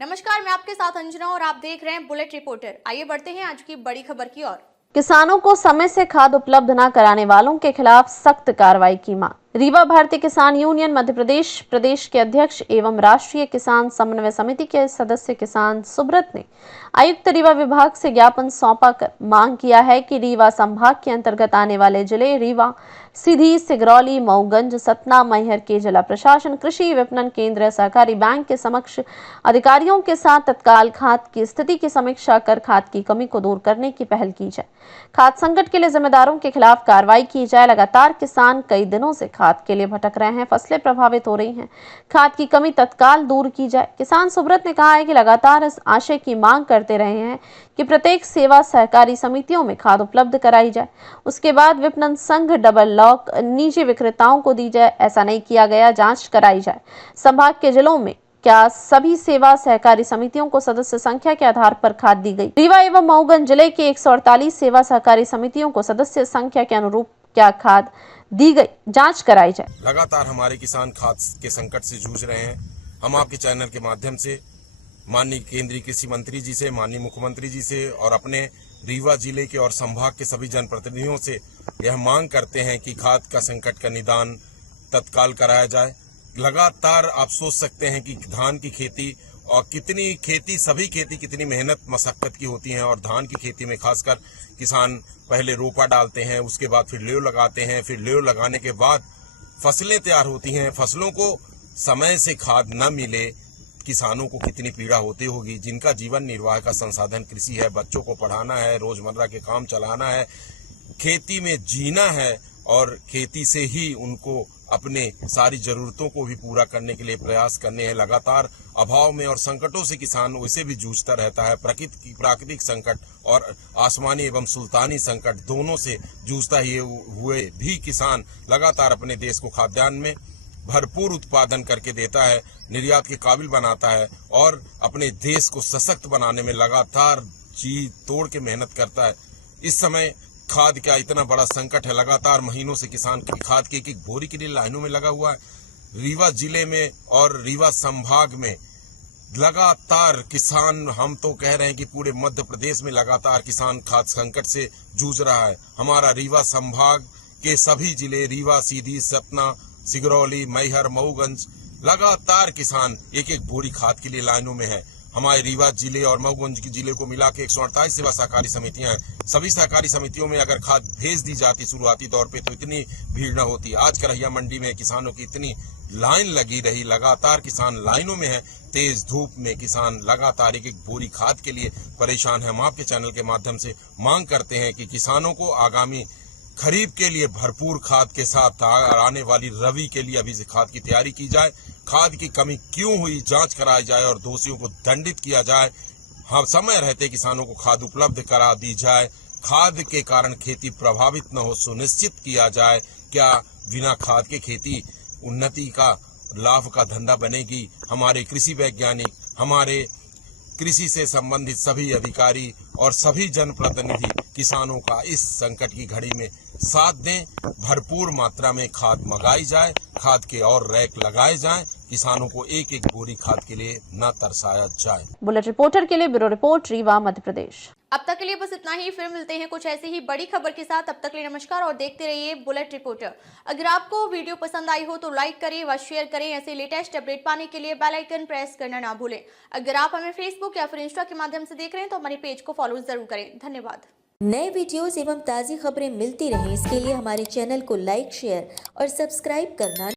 नमस्कार, मैं आपके साथ अंजना और आप देख रहे हैं बुलेट रिपोर्टर। आइए बढ़ते हैं आज की बड़ी खबर की ओर। किसानों को समय से खाद उपलब्ध न कराने वालों के खिलाफ सख्त कार्रवाई की मांग। रीवा भारतीय किसान यूनियन मध्य प्रदेश के अध्यक्ष एवं राष्ट्रीय किसान समन्वय समिति के सदस्य किसान सुब्रत ने आयुक्त रीवा विभाग से ज्ञापन सौंपा कर मांग किया है कि रीवा संभाग के अंतर्गत आने वाले जिले रीवा, सीधी, सिगरौली, मऊगंज, सतना, मैहर के जिला प्रशासन, कृषि विपणन केंद्र, सहकारी बैंक के समक्ष अधिकारियों के साथ तत्काल खाद की स्थिति की समीक्षा कर खाद की कमी को दूर करने की पहल की जाए। खाद संकट के लिए जिम्मेदारों के खिलाफ कार्रवाई की जाए। लगातार किसान कई दिनों से खाद के लिए भटक रहे हैं, फसलें प्रभावित हो रही हैं, खाद की कमी तत्काल दूर की जाए। किसान सुब्रत ने कहा है कि लगातार इस आशय की मांग करते रहे हैं कि प्रत्येक सेवा सहकारी समितियों में खाद उपलब्ध कराई जाए, उसके बाद विपणन संघ डबल लॉक निजी विक्रेताओं को दी जाए। ऐसा नहीं किया गया, जांच कराई जाए। संभाग के जिलों में क्या सभी सेवा सहकारी समितियों को सदस्य संख्या के आधार पर खाद दी गई? रीवा एवं मऊगंज जिले के 148 सेवा सहकारी समितियों को सदस्य संख्या के अनुरूप क्या खाद दी गई? जांच कराई जाए। लगातार हमारे किसान खाद के संकट से जूझ रहे हैं। हम आपके चैनल के माध्यम से माननीय केंद्रीय कृषि मंत्री जी से, माननीय मुख्यमंत्री जी से और अपने रीवा जिले के और संभाग के सभी जनप्रतिनिधियों से यह मांग करते हैं कि खाद का संकट का निदान तत्काल कराया जाए। लगातार आप सोच सकते हैं कि धान की खेती और सभी खेती कितनी मेहनत मशक्कत की होती है, और धान की खेती में खासकर किसान पहले रोपा डालते हैं, उसके बाद फिर लेव लगाते हैं, फिर लेव लगाने के बाद फसलें तैयार होती हैं। फसलों को समय से खाद न मिले, किसानों को कितनी पीड़ा होती होगी, जिनका जीवन निर्वाह का संसाधन कृषि है, बच्चों को पढ़ाना है, रोजमर्रा के काम चलाना है, खेती में जीना है और खेती से ही उनको अपने सारी जरूरतों को भी पूरा करने के लिए प्रयास करने हैं। लगातार अभाव में और संकटों से किसान वैसे भी जूझता रहता है। प्राकृतिक संकट और आसमानी एवं सुल्तानी संकट दोनों से जूझता ही हुए भी किसान लगातार अपने देश को खाद्यान्न में भरपूर उत्पादन करके देता है, निर्यात के काबिल बनाता है और अपने देश को सशक्त बनाने में लगातार जी तोड़ के मेहनत करता है। इस समय खाद का इतना बड़ा संकट है, लगातार महीनों से किसान की खाद की एक बोरी के लिए लाइनों में लगा हुआ है। रीवा जिले में और रीवा संभाग में लगातार किसान, हम तो कह रहे हैं कि पूरे मध्य प्रदेश में लगातार किसान खाद संकट से जूझ रहा है। हमारा रीवा संभाग के सभी जिले, रीवा, सीधी, सतना, सिगरौली, मैहर, मऊगंज, लगातार किसान एक एक बोरी खाद के लिए लाइनों में है। हमारे रीवा जिले और मऊगंज के जिले को मिला के 148 सेवा सहकारी समितियां हैं। सभी सहकारी समितियों में अगर खाद भेज दी जाती शुरुआती दौर पे तो इतनी भीड़ न होती। आज करहिया मंडी में किसानों की इतनी लाइन लगी रही, लगातार किसान लाइनों में है। तेज धूप में किसान लगातार एक एक बोरी खाद के लिए परेशान है। हम आपके चैनल के माध्यम से मांग करते हैं कि किसानों को आगामी खरीफ के लिए भरपूर खाद के साथ आने वाली रबी के लिए अभी से खाद की तैयारी की जाए। खाद की कमी क्यों हुई, जांच कराई जाए और दोषियों को दंडित किया जाए। हाँ, समय रहते किसानों को खाद उपलब्ध करा दी जाए। खाद के कारण खेती प्रभावित न हो सुनिश्चित किया जाए। क्या बिना खाद के खेती उन्नति का लाभ का धंधा बनेगी? हमारे कृषि वैज्ञानिक, हमारे कृषि से संबंधित सभी अधिकारी और सभी जनप्रतिनिधि किसानों का इस संकट की घड़ी में साथ दें। भरपूर मात्रा में खाद मंगाई जाए, खाद के और रैक लगाए जाएं, किसानों को एक एक बोरी खाद के लिए न तरसाया जाए। बुलेट रिपोर्टर के लिए ब्यूरो रिपोर्ट, रीवा, मध्य प्रदेश। अब तक के लिए बस इतना ही। फिर मिलते हैं कुछ ऐसी ही बड़ी खबर के साथ। तब तक के लिए नमस्कार और देखते रहिए बुलेट रिपोर्टर। अगर आपको वीडियो पसंद आई हो तो लाइक करें व शेयर करें। ऐसे लेटेस्ट अपडेट पाने के लिए बेल आइकन प्रेस करना ना भूलें। अगर आप हमें फेसबुक या फिर इंस्टा के माध्यम से देख रहे हैं तो हमारे पेज को फॉलो जरूर करें। धन्यवाद। नए वीडियोस एवं ताज़ी खबरें मिलती रहें, इसके लिए हमारे चैनल को लाइक, शेयर और सब्सक्राइब करना